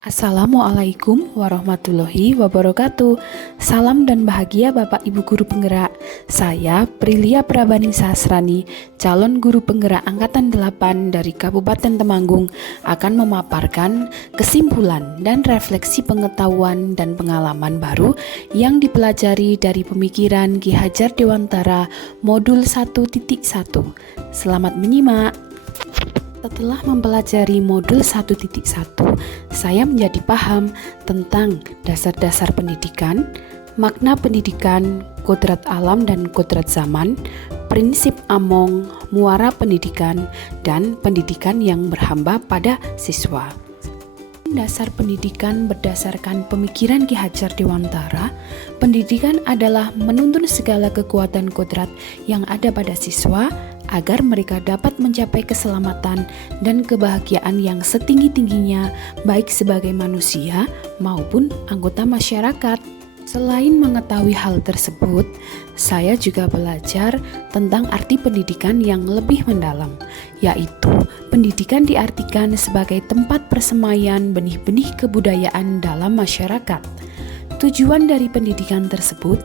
Assalamualaikum warahmatullahi wabarakatuh. Salam dan bahagia Bapak Ibu Guru Penggerak. Saya Prilia Prabani Sahasrani, calon guru penggerak Angkatan 8 dari Kabupaten Temanggung, akan memaparkan kesimpulan dan refleksi pengetahuan dan pengalaman baru yang dipelajari dari pemikiran Ki Hajar Dewantara Modul 1.1. Selamat menyimak. Setelah mempelajari modul 1.1, saya menjadi paham tentang dasar-dasar pendidikan, makna pendidikan, kodrat alam dan kodrat zaman, prinsip Among, muara pendidikan, dan pendidikan yang berhamba pada siswa. Dasar pendidikan berdasarkan pemikiran Ki Hajar Dewantara, pendidikan adalah menuntun segala kekuatan kodrat yang ada pada siswa agar mereka dapat mencapai keselamatan dan kebahagiaan yang setinggi-tingginya baik sebagai manusia maupun anggota masyarakat. Selain mengetahui hal tersebut, saya juga belajar tentang arti pendidikan yang lebih mendalam, yaitu pendidikan diartikan sebagai tempat persemaian benih-benih kebudayaan dalam masyarakat. Tujuan dari pendidikan tersebut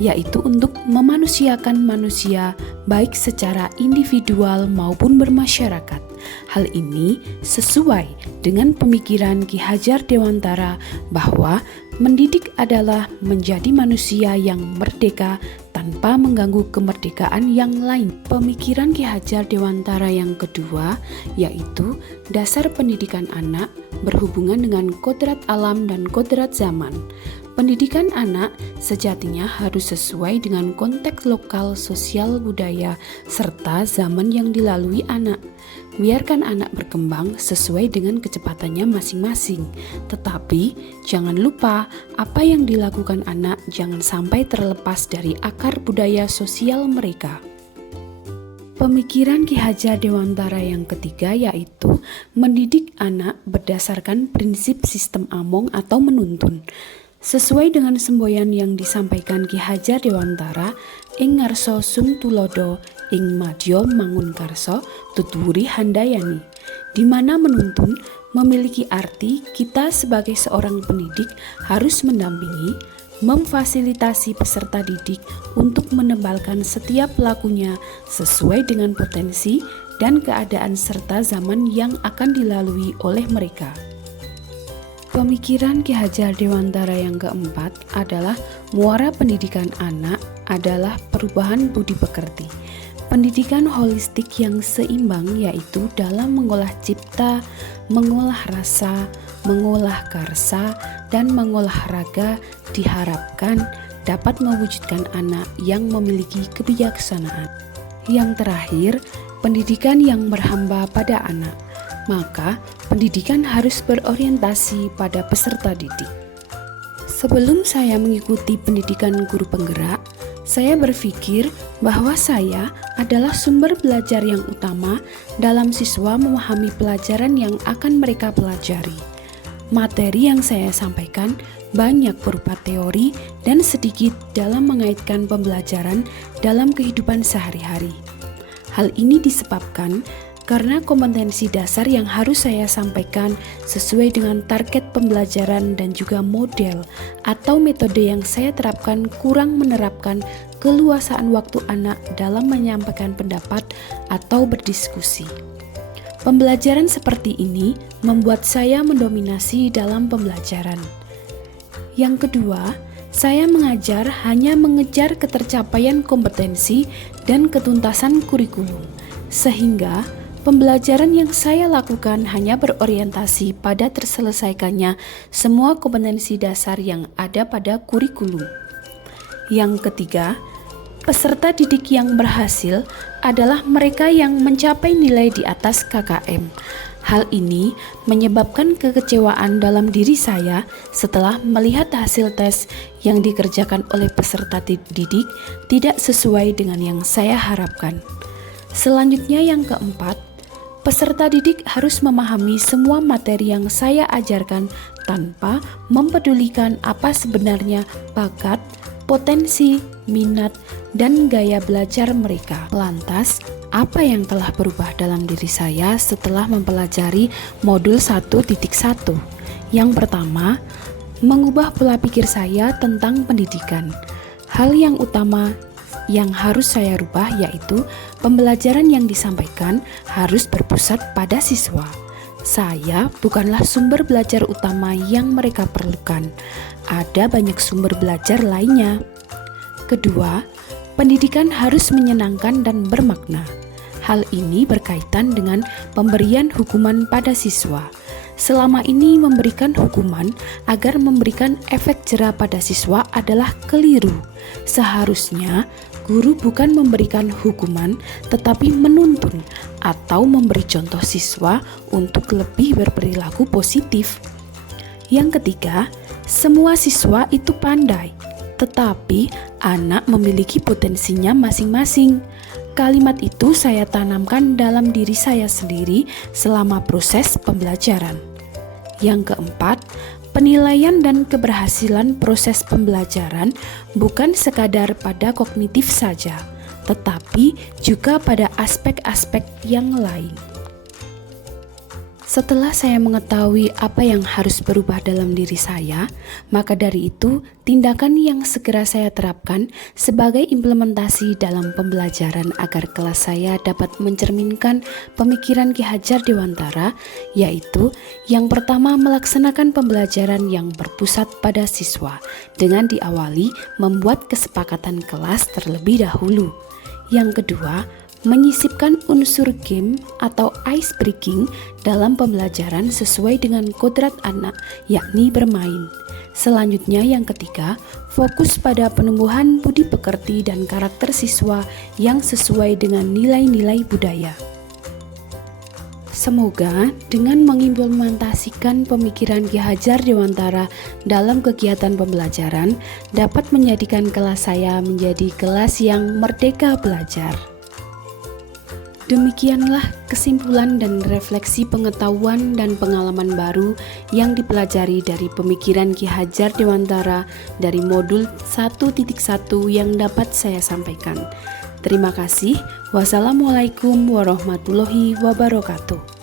yaitu untuk memanusiakan manusia baik secara individual maupun bermasyarakat. Hal ini sesuai dengan pemikiran Ki Hajar Dewantara bahwa mendidik adalah menjadi manusia yang merdeka tanpa mengganggu kemerdekaan yang lain. Pemikiran Ki Hajar Dewantara yang kedua yaitu dasar pendidikan anak berhubungan dengan kodrat alam dan kodrat zaman. Pendidikan anak sejatinya harus sesuai dengan konteks lokal, sosial, budaya, serta zaman yang dilalui anak. Biarkan anak berkembang sesuai dengan kecepatannya masing-masing. Tetapi jangan lupa apa yang dilakukan anak jangan sampai terlepas dari akar budaya sosial mereka. Pemikiran Ki Hajar Dewantara yang ketiga yaitu mendidik anak berdasarkan prinsip sistem Among atau menuntun. Sesuai dengan semboyan yang disampaikan Ki Hajar Dewantara, ing ngarsa sung tulodo, ing madya mangun karso, tuturi handayani, di mana menuntun memiliki arti kita sebagai seorang pendidik harus mendampingi, memfasilitasi peserta didik untuk menebalkan setiap pelakunya sesuai dengan potensi dan keadaan serta zaman yang akan dilalui oleh mereka. Pemikiran Ki Hajar Dewantara yang keempat adalah muara pendidikan anak adalah perubahan budi pekerti. Pendidikan holistik yang seimbang yaitu dalam mengolah cipta, mengolah rasa, mengolah karsa, dan mengolah raga diharapkan dapat mewujudkan anak yang memiliki kebijaksanaan. Yang terakhir, pendidikan yang berhamba pada anak. Maka, pendidikan harus berorientasi pada peserta didik. Sebelum saya mengikuti pendidikan guru penggerak, saya berpikir bahwa saya adalah sumber belajar yang utama dalam siswa memahami pelajaran yang akan mereka pelajari. Materi yang saya sampaikan banyak berupa teori dan sedikit dalam mengaitkan pembelajaran dalam kehidupan sehari-hari. Hal ini disebabkan karena kompetensi dasar yang harus saya sampaikan sesuai dengan target pembelajaran dan juga model atau metode yang saya terapkan kurang menerapkan keluasaan waktu anak dalam menyampaikan pendapat atau berdiskusi. Pembelajaran seperti ini membuat saya mendominasi dalam pembelajaran. Yang kedua, saya mengajar hanya mengejar ketercapaian kompetensi dan ketuntasan kurikulum, sehingga pembelajaran yang saya lakukan hanya berorientasi pada terselesaikannya semua kompetensi dasar yang ada pada kurikulum. Yang ketiga, peserta didik yang berhasil adalah mereka yang mencapai nilai di atas KKM. Hal ini menyebabkan kekecewaan dalam diri saya setelah melihat hasil tes yang dikerjakan oleh peserta didik tidak sesuai dengan yang saya harapkan. Selanjutnya yang keempat, peserta didik harus memahami semua materi yang saya ajarkan tanpa mempedulikan apa sebenarnya bakat, potensi, minat, dan gaya belajar mereka. Lantas, apa yang telah berubah dalam diri saya setelah mempelajari modul 1.1? Yang pertama, mengubah pola pikir saya tentang pendidikan. Hal yang utama yang harus saya rubah yaitu pembelajaran yang disampaikan harus berpusat pada siswa. Saya bukanlah sumber belajar utama yang mereka perlukan. Ada banyak sumber belajar lainnya. Kedua, pendidikan harus menyenangkan dan bermakna. Hal ini berkaitan dengan pemberian hukuman pada siswa. Selama ini memberikan hukuman agar memberikan efek jera pada siswa adalah keliru. Seharusnya guru bukan memberikan hukuman tetapi menuntun atau memberi contoh siswa untuk lebih berperilaku positif. Yang ketiga, semua siswa itu pandai, tetapi anak memiliki potensinya masing-masing. Kalimat itu saya tanamkan dalam diri saya sendiri selama proses pembelajaran. Yang keempat, penilaian dan keberhasilan proses pembelajaran bukan sekadar pada kognitif saja, tetapi juga pada aspek-aspek yang lain. Setelah saya mengetahui apa yang harus berubah dalam diri saya, maka dari itu tindakan yang segera saya terapkan sebagai implementasi dalam pembelajaran agar kelas saya dapat mencerminkan pemikiran Ki Hajar Dewantara, yaitu yang pertama melaksanakan pembelajaran yang berpusat pada siswa dengan diawali membuat kesepakatan kelas terlebih dahulu. Yang kedua, menyisipkan unsur game atau ice breaking dalam pembelajaran sesuai dengan kodrat anak, yakni bermain. Selanjutnya yang ketiga, fokus pada penumbuhan budi pekerti dan karakter siswa yang sesuai dengan nilai-nilai budaya. Semoga dengan mengimplementasikan pemikiran Ki Hajar Dewantara dalam kegiatan pembelajaran dapat menjadikan kelas saya menjadi kelas yang merdeka belajar. Demikianlah kesimpulan dan refleksi pengetahuan dan pengalaman baru yang dipelajari dari pemikiran Ki Hajar Dewantara dari modul 1.1 yang dapat saya sampaikan. Terima kasih. Wassalamualaikum warahmatullahi wabarakatuh.